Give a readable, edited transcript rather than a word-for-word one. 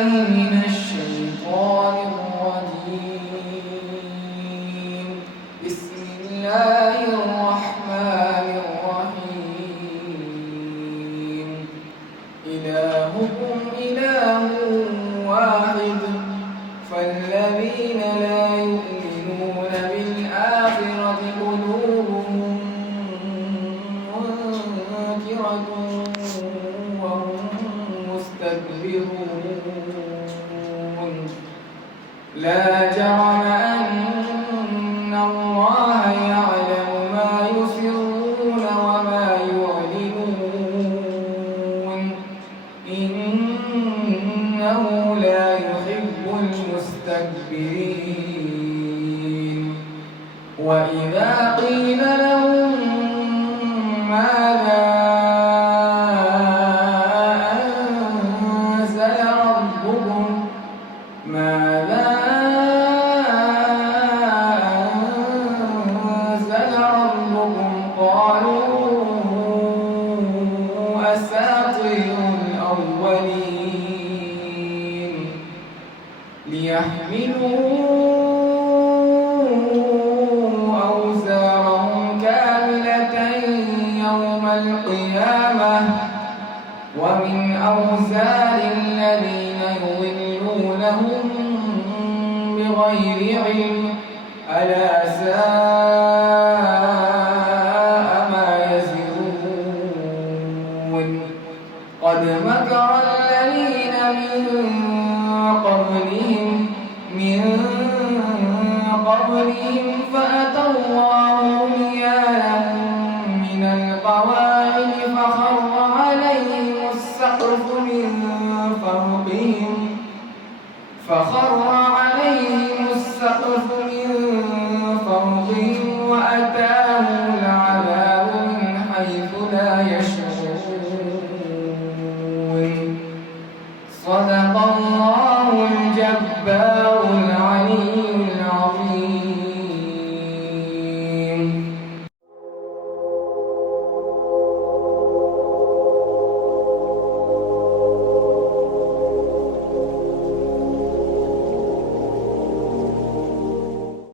بالله من الشيطان الرجيم. بسم الله الرحمن الرحيم. إلهكم إله واحد فالذين لا يؤمنون بالآخرة قلوبهم منكرة وهم مستكبرون. لا جرم أن الله يعلم ما يسرون وما يعلنون إنه لا يحب المستكبرين. وإذا قيل لهم ماذا أنزل ربكم قالوا أساطير الأولين ليحملوا أوزارهم كاملة يوم القيامة ومن أوزار الذين يضلونهم بغير علم ألا ساء ما يزرون. قد مكر الذين من قبلهم فأتى الله بنيانا من القواعد فخر عليهم السقف من فوقهم